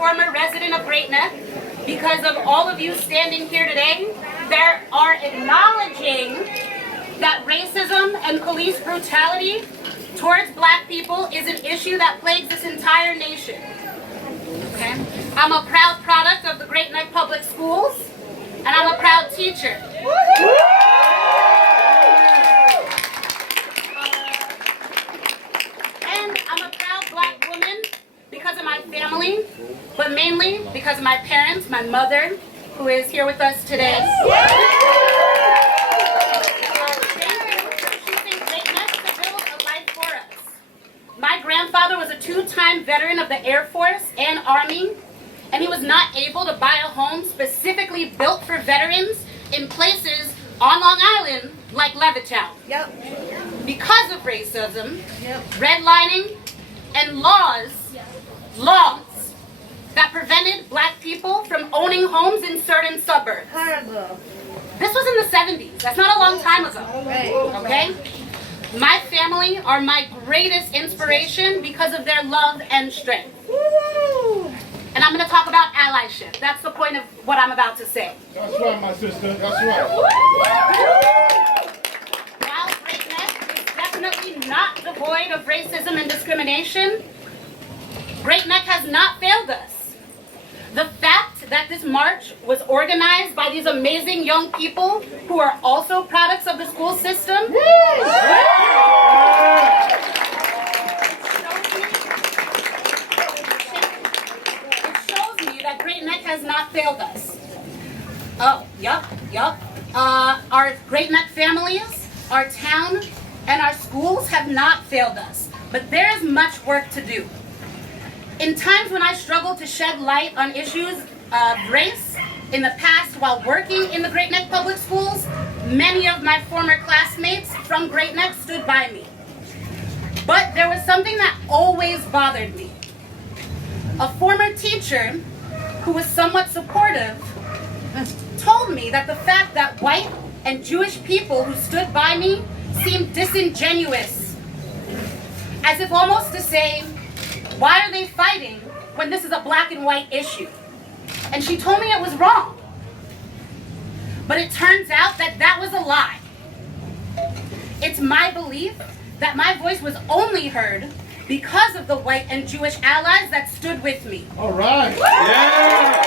former resident of Great Neck, because of all of you standing here today, there are acknowledging that racism and police brutality towards black people is an issue that plagues this entire nation. Okay? I'm a proud product of the Great Neck Public Schools, and I'm a proud teacher. And I'm a proud black woman because of my family, but mainly because of my parents, my mother, who is here with us today. My grandfather was a two-time veteran of the Air Force and Army, and he was not able to buy a home specifically built for veterans in places on Long Island like Levittown. Because of racism, redlining, and laws that prevented black people from owning homes in certain suburbs. This was in the 70s. That's not a long time ago. Okay? My family are my greatest inspiration because of their love and strength. And I'm going to talk about allyship. That's the point of what I'm about to say. That's right, my sister. That's right. While Great Neck is definitely not devoid of racism and discrimination, Great Neck has not failed us. The fact that this march was organized by these amazing young people who are also products of the school system it shows me that Great Neck has not failed us. Our Great Neck families, our town, and our schools have not failed us. But there is much work to do. In times when I struggled to shed light on issues of race in the past while working in the Great Neck Public Schools, many of my former classmates from Great Neck stood by me. But there was something that always bothered me. A former teacher who was somewhat supportive told me that the fact that white and Jewish people who stood by me seemed disingenuous, as if almost to say, why are they fighting when this is a black and white issue? And she told me it was wrong. But it turns out that that was a lie. It's my belief that my voice was only heard because of the white and Jewish allies that stood with me. All right. Yeah.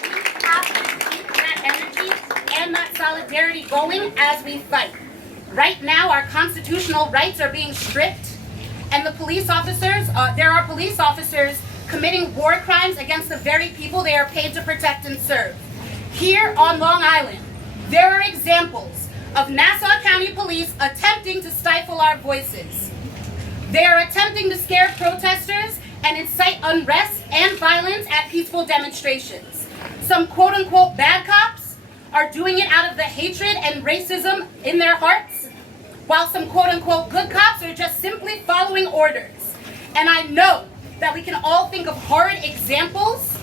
We have to keep that energy and that solidarity going as we fight. Right now, our constitutional rights are being stripped, and the police officers, there are police officers committing war crimes against the very people they are paid to protect and serve. Here on Long Island, there are examples of Nassau County Police attempting to stifle our voices. They are attempting to scare protesters and incite unrest and violence at peaceful demonstrations. Some quote-unquote bad cops are doing it out of the hatred and racism in their hearts, while some quote-unquote good cops are just simply following orders. And I know that we can all think of horrid examples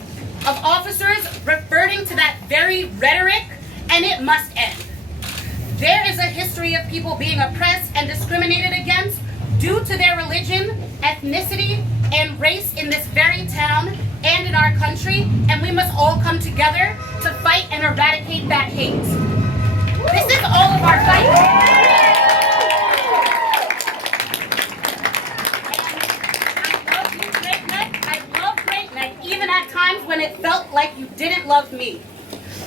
of officers reverting to that very rhetoric, and it must end. There is a history of people being oppressed and discriminated against due to their religion, ethnicity, and race in this very town and in our country, and we must all come together to fight and eradicate that hate. This is all of our fight. Even at times when it felt like you didn't love me.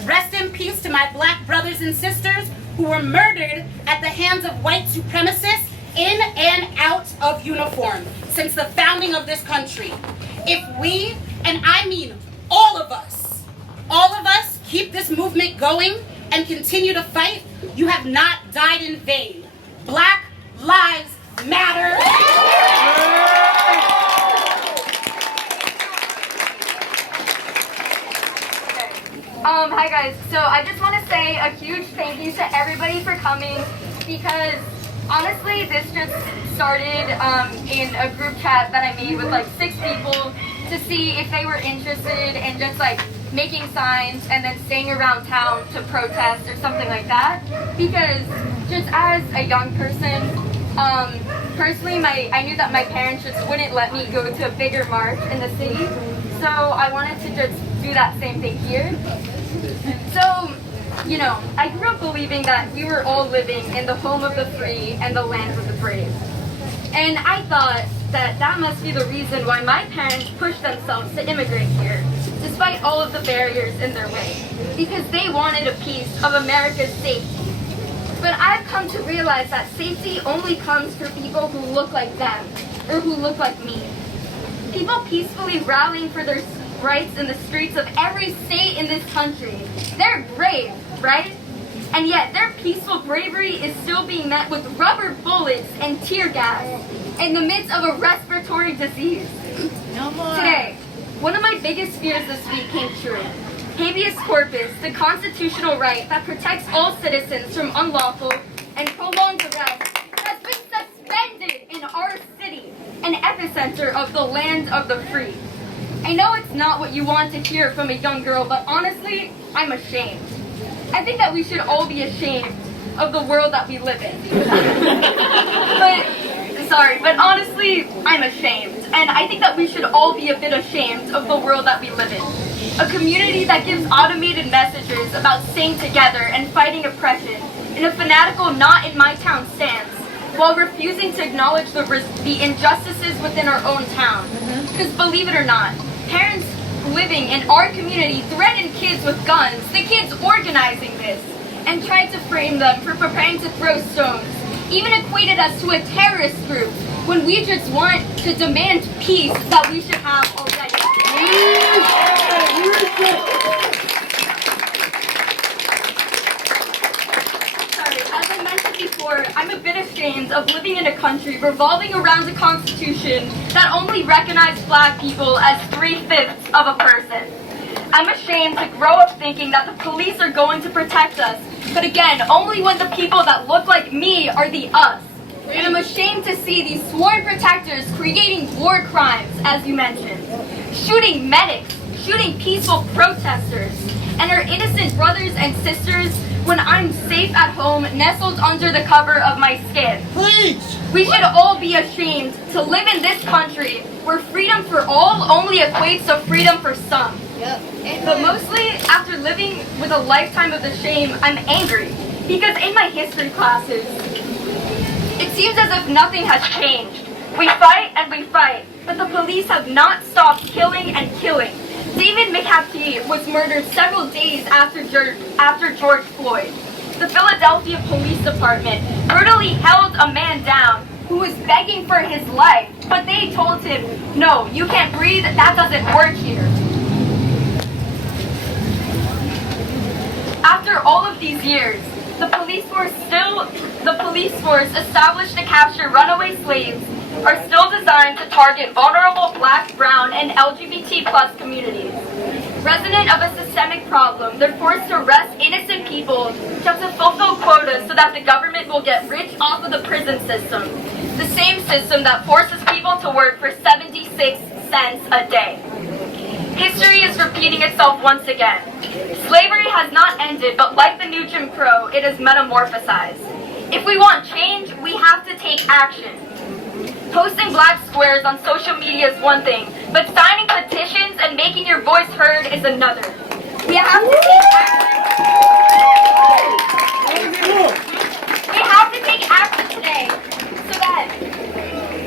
Rest in peace to my black brothers and sisters who were murdered at the hands of white supremacists in and out of uniform since the founding of this country. If we, and I mean all of us keep this movement going and continue to fight, you have not died in vain. Black lives matter. Hi guys, so I just want to say a huge thank you to everybody for coming, because honestly this just started in a group chat that I made with like 6 people to see if they were interested in just like making signs and then staying around town to protest or something like that, because just as a young person, personally, I knew that my parents just wouldn't let me go to a bigger march in the city, so I wanted to just do that same thing here. So, you know, I grew up believing that we were all living in the home of the free and the land of the brave. And I thought that that must be the reason why my parents pushed themselves to immigrate here, despite all of the barriers in their way, because they wanted a piece of America's safety. But I've come to realize that safety only comes for people who look like them, or who look like me. People peacefully rallying for their rights in the streets of every state in this country. They're brave, right? And yet their peaceful bravery is still being met with rubber bullets and tear gas in the midst of a respiratory disease. No more. Today, one of my biggest fears this week came true. Habeas corpus, the constitutional right that protects all citizens from unlawful and prolonged arrest, has been suspended in our city, an epicenter of the land of the free. I know it's not what you want to hear from a young girl, but honestly, I'm ashamed. I think that we should all be ashamed of the world that we live in. But honestly, I'm ashamed. And I think that we should all be a bit ashamed of the world that we live in. A community that gives automated messages about staying together and fighting oppression in a fanatical not in my town stance, while refusing to acknowledge the injustices within our own town. Because believe it or not, parents living in our community threaten kids with guns, the kids organizing this, and tried to frame them for preparing to throw stones, even equated us to a terrorist group, when we just want to demand peace that we should have already. Sorry, as I mentioned before, I'm a bit ashamed of living in a country revolving around a constitution that only recognized black people as 3/5 of a person. I'm ashamed to grow up thinking that the police are going to protect us, but again, only when the people that look like me are the us. And I'm ashamed to see these sworn protectors creating war crimes, as you mentioned, shooting medics, shooting peaceful protesters, and our innocent brothers and sisters when I'm safe at home, nestled under the cover of my skin. Please! We should all be ashamed to live in this country where freedom for all only equates to freedom for some. Yep. But mostly, after living with a lifetime of the shame, I'm angry. Because in my history classes, it seems as if nothing has changed. We fight and we fight, but the police have not stopped killing and killing. David McAfee was murdered several days after George Floyd. The Philadelphia Police Department brutally held a man down who was begging for his life, but they told him, no, you can't breathe, that doesn't work here. After all of these years, the police force established to capture runaway slaves are still designed to target vulnerable Black, Brown, and LGBT+ communities. Resident of a systemic problem, they're forced to arrest innocent people just to fulfill quotas so that the government will get rich off of the prison system. The same system that forces people to work for 76 cents a day. History is repeating itself once again. Slavery has not ended, but like the new Jim Crow, it is metamorphosized. If we want change, we have to take action. Posting black squares on social media is one thing, but signing petitions and making your voice heard is another. We have to take action. We have to take action today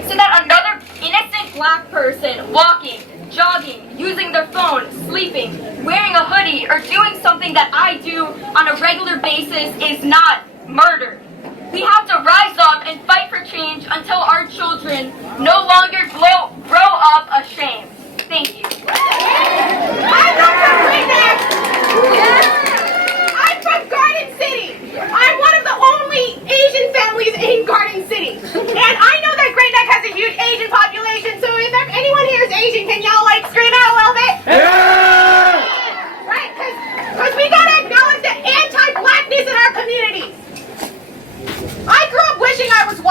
so that another innocent Black person walking, jogging, using their phone, sleeping, wearing a hoodie, or doing something that I do on a regular basis is not murder. We have to rise up and fight for change until our children no longer grow up ashamed. Thank you. I'm from Garden City. I'm one of the only Asian families in Garden City. And I know that Great Neck has a huge Asian population, so if anyone here is Asian, can y'all like scream out a little bit? Yeah! Right, because we gotta acknowledge the anti-blackness in our communities. I grew up wishing I was white.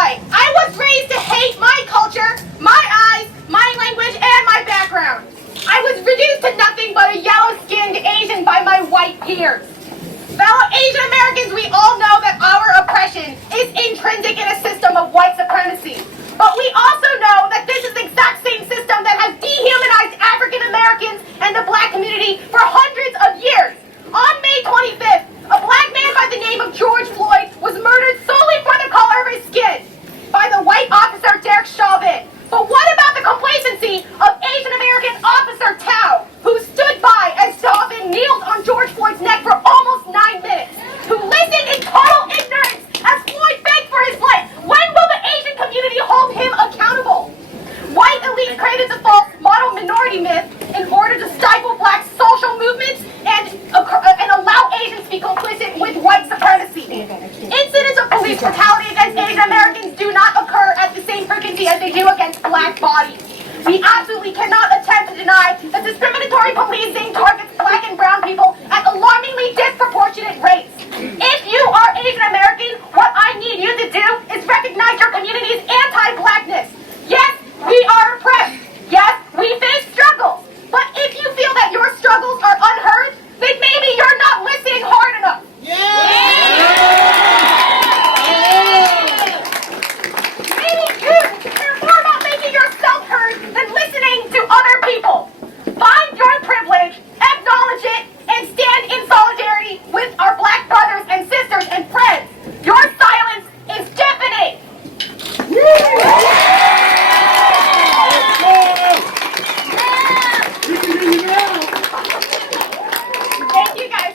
We absolutely cannot attempt to deny that discriminatory policing targets black and brown people at alarmingly disproportionate rates. If you are Asian American, what I need you to do is recognize your community's anti-blackness. Yes, we are oppressed. Yes, we face struggles. But if you feel that your struggles are unheard, then maybe you're not listening hard enough. Maybe you're more about making yourself heard than listening to other people. Find your privilege, acknowledge it, and stand in solidarity with our black brothers and sisters and friends. Your silence is deafening. Thank you guys.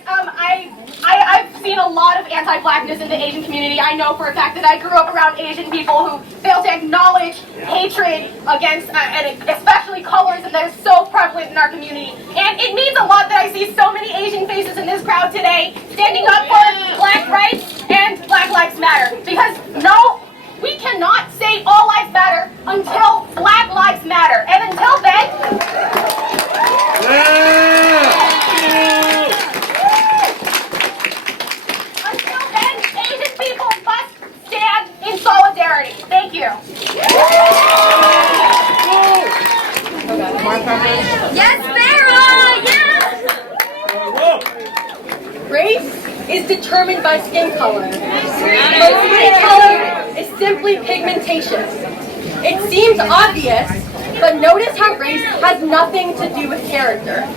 I've seen a lot of anti-blackness in the Asian community. I know for a fact that I grew up around Asian people who fail to acknowledge hatred against, and especially colors, and that is so prevalent in our community. And it means a lot that I see so many Asian faces in this crowd today standing up for black rights and Black Lives Matter. Because no, we cannot say all lives matter until Black Lives Matter. And until then, Asian people must stand in solidarity. Thank you. Yes, Sarah! Yes! Race is determined by skin color. But skin color is simply pigmentation. It seems obvious, but notice how race has nothing to do with character.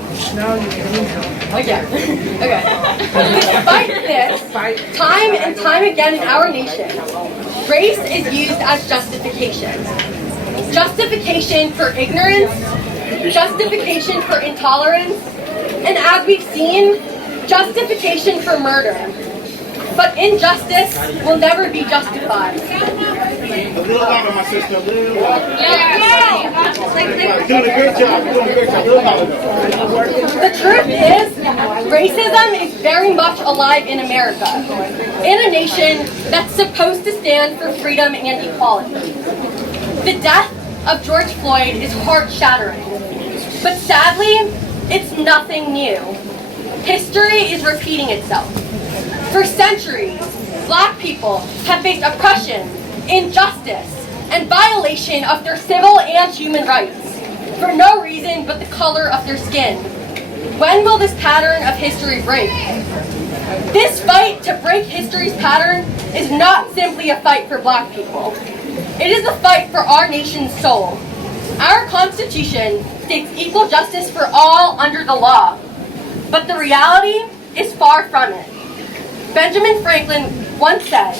Okay. Despite this, time and time again in our nation, race is used as justification. Justification for ignorance, justification for intolerance, and as we've seen, justification for murder. But injustice will never be justified. A little louder, my sister. A little louder. You're doing a great job. You're doing a great job. A little louder. The truth is, racism is very much alive in America, in a nation that's supposed to stand for freedom and equality. The death of George Floyd is heart-shattering, but sadly, it's nothing new. History is repeating itself. For centuries, black people have faced oppression, injustice, and violation of their civil and human rights for no reason but the color of their skin. When will this pattern of history break? This fight to break history's pattern is not simply a fight for black people. It is a fight for our nation's soul. Our Constitution states equal justice for all under the law, but the reality is far from it. Benjamin Franklin once said,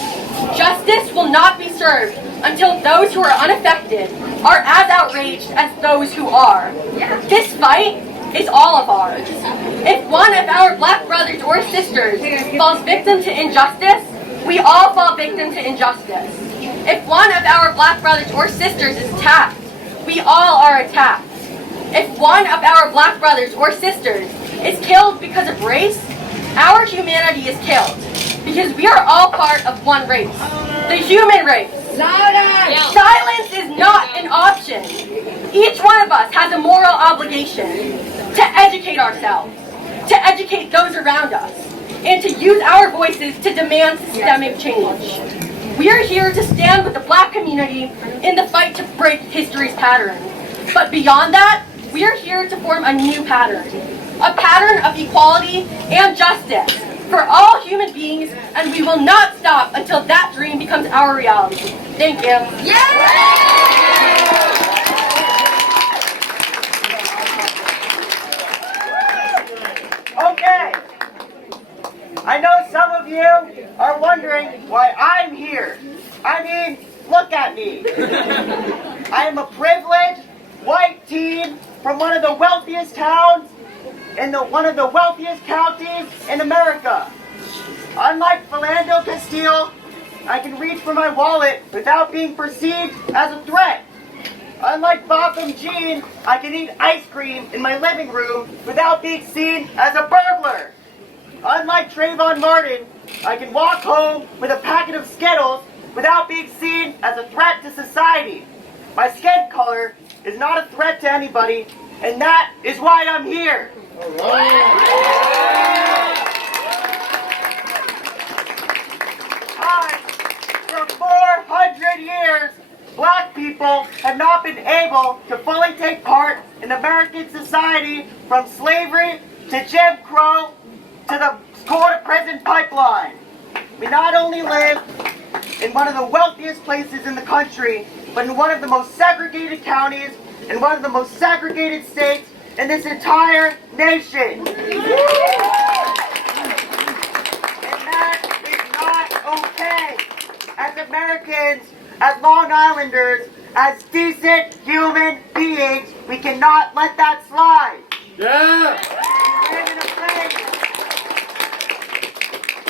"Justice will not be served until those who are unaffected are as outraged as those who are." This fight is all of ours. If one of our black brothers or sisters falls victim to injustice, we all fall victim to injustice. If one of our black brothers or sisters is attacked, we all are attacked. If one of our black brothers or sisters is killed because of race, our humanity is killed, because we are all part of one race, the human race. Silence is not an option. Each one of us has a moral obligation to educate ourselves, to educate those around us, and to use our voices to demand systemic change. We are here to stand with the black community in the fight to break history's pattern. But beyond that, we are here to form a new pattern. A pattern of equality and justice for all human beings, and we will not stop until that dream becomes our reality. Thank you. Okay. I know some of you are wondering why I'm here. I mean, look at me. I am a privileged white teen from one of the wealthiest towns in one of the wealthiest counties in America. Unlike Philando Castile, I can reach for my wallet without being perceived as a threat. Unlike Botham Jean, I can eat ice cream in my living room without being seen as a burglar. Unlike Trayvon Martin, I can walk home with a packet of Skittles without being seen as a threat to society. My skin color is not a threat to anybody, and that is why I'm here. All right. For 400 years, black people have not been able to fully take part in American society, from slavery to Jim Crow to the school-to-prison pipeline. We not only live in one of the wealthiest places in the country, but in one of the most segregated counties, in one of the most segregated states in this entire nation. And that is not okay. As Americans, as Long Islanders, as decent human beings, we cannot let that slide. Yeah. We live in a place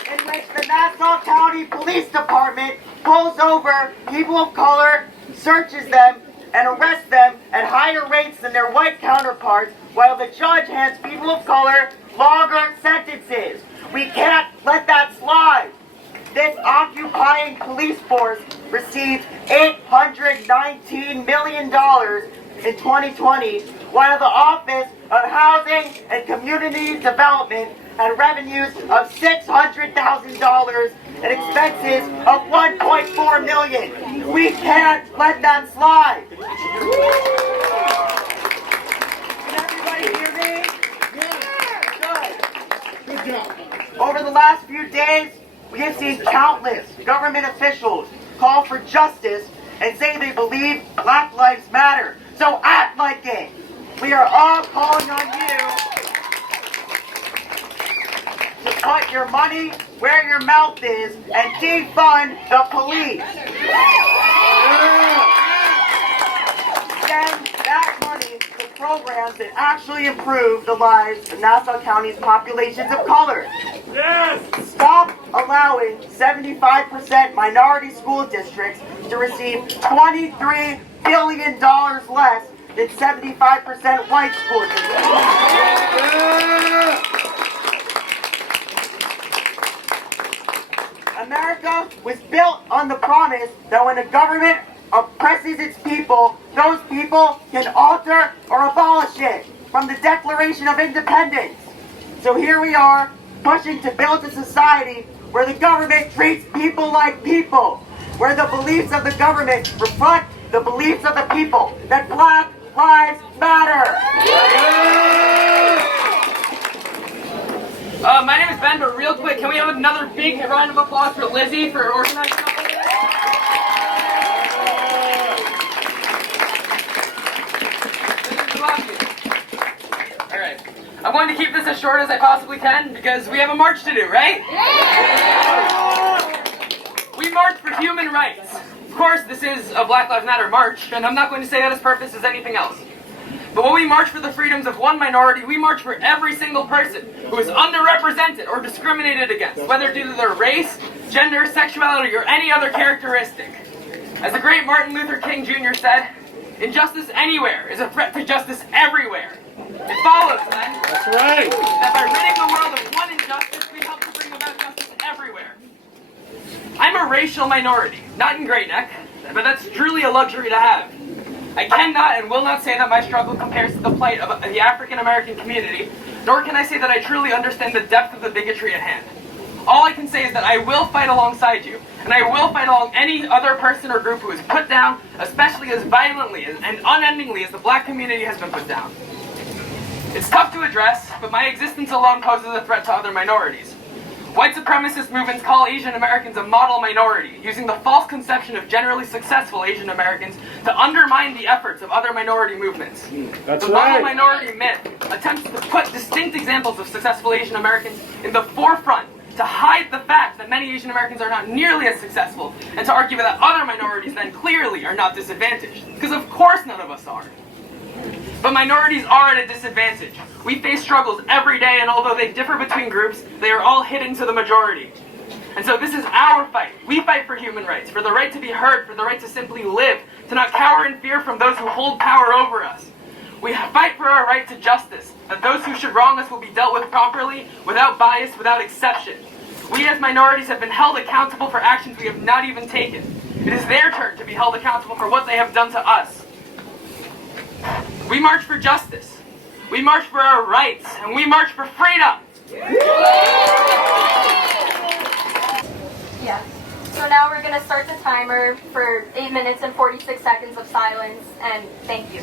in which the Nassau County Police Department pulls over people of color, searches them, and arrests them at higher rates than their white counterparts, while the judge hands people of color longer sentences. We can't let that slide. This occupying police force received $819 million in 2020, while the Office of Housing and Community Development had revenues of $600,000 and expenses of $1.4 million. We can't let that slide. Can everybody hear me? Good job. Over the last few days, we have seen countless government officials call for justice and say they believe Black Lives Matter. So act like it. We are all calling on you to put your money where your mouth is and defund the police. Send that money to programs that actually improve the lives of Nassau County's populations of color. Yes. Stop allowing 75% minority school districts to receive $23 billion less than 75% white school districts. Yeah. America was built on the promise that when a government oppresses its people, those people can alter or abolish it, from the Declaration of Independence. So here we are, pushing to build a society where the government treats people like people, where the beliefs of the government reflect the beliefs of the people, that Black Lives Matter. My name is Ben, but real quick, can we have another big round of applause for Lizzie for organizing all of this? I love you. All right. I'm going to keep this as short as I possibly can because we have a march to do, right? Yeah! We march for human rights. Of course, this is a Black Lives Matter march, and I'm not going to say that its purpose is anything else. But when we march for the freedoms of one minority, we march for every single person who is underrepresented or discriminated against, whether due to their race, gender, sexuality, or any other characteristic. As the great Martin Luther King Jr. said, injustice anywhere is a threat to justice everywhere. It follows, then, That's right. that by ridding the world of one injustice, we help to bring about justice everywhere. I'm a racial minority, not in Great Neck, but that's truly a luxury to have. I cannot and will not say that my struggle compares to the plight of the African American community, nor can I say that I truly understand the depth of the bigotry at hand. All I can say is that I will fight alongside you, and I will fight along any other person or group who is put down, especially as violently and unendingly as the black community has been put down. It's tough to address, but my existence alone poses a threat to other minorities. White supremacist movements call Asian Americans a model minority, using the false conception of generally successful Asian Americans to undermine the efforts of other minority movements. That's The right. model minority myth attempts to put distinct examples of successful Asian Americans in the forefront to hide the fact that many Asian Americans are not nearly as successful, and to argue that other minorities then clearly are not disadvantaged. Because of course none of us are. But minorities are at a disadvantage. We face struggles every day, and although they differ between groups, they are all hidden to the majority. And so this is our fight. We fight for human rights, for the right to be heard, for the right to simply live, to not cower in fear from those who hold power over us. We fight for our right to justice, that those who should wrong us will be dealt with properly, without bias, without exception. We as minorities have been held accountable for actions we have not even taken. It is their turn to be held accountable for what they have done to us. We march for justice. We march for our rights, and we march for freedom. Yeah. So now we're gonna start the timer for 8 minutes and 46 seconds of silence, and thank you.